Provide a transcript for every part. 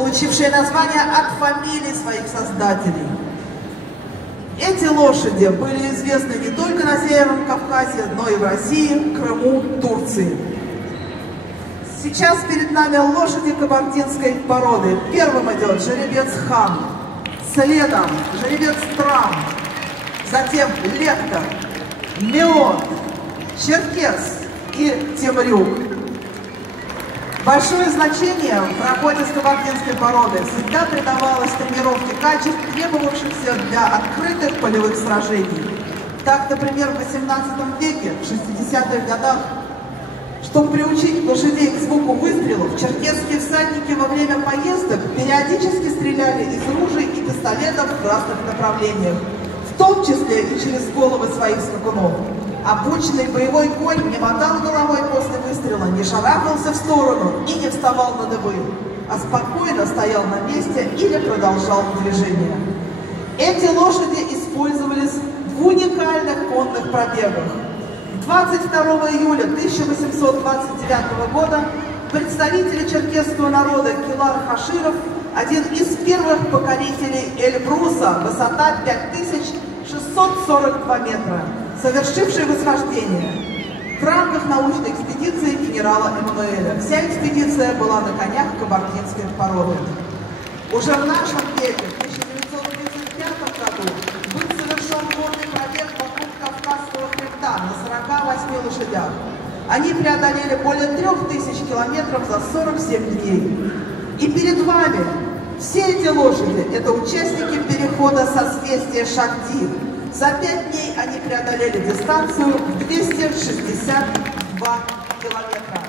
получившие название от фамилий своих создателей. Эти лошади были известны не только на Северном Кавказе, но и в России, Крыму, Турции. Сейчас перед нами лошади кабардинской породы. Первым идет жеребец Хан, следом жеребец Трам, затем Лектор, Меон, Черкес и Темрюк. Большое значение в работе с кабардинской породой всегда придавалось тренировке качеств, требовавшихся для открытых полевых сражений. Так, например, в XVIII веке, в 60-х годах, чтобы приучить лошадей к звуку выстрелов, черкесские всадники во время поездок периодически стреляли из ружей и пистолетов в разных направлениях, в том числе и через головы своих скакунов. Обученный боевой конь не мотал головой после выстрела, не шарахался в сторону и не вставал на дыбы, а спокойно стоял на месте или продолжал движение. Эти лошади использовались в уникальных конных пробегах. 22 июля 1829 года представители черкесского народа Килар Хаширов, один из первых покорителей Эльбруса, высота 5642 метра, совершивший восхождение в рамках научной экспедиции генерала Эммануэля. Вся экспедиция была на конях кабардинской породы. Уже в нашем веке, в 1935 году, был совершен горный пробег вокруг Кавказского хребта на 48 лошадях. Они преодолели более 3000 километров за 47 дней. И перед вами все эти лошади – это участники перехода созвездия Шахти. За 5 дней они преодолели дистанцию в 262 километра.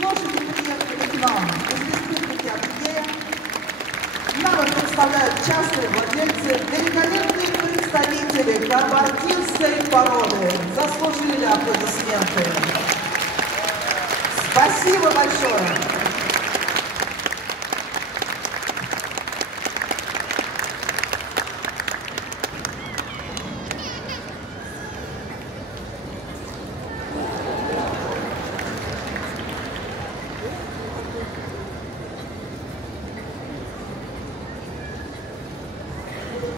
Лошади приехали к нам из республики Адыгея. Нам их представляют частные владельцы, великолепные представители кабардинской породы. Заслужили аплодисменты. Спасибо большое.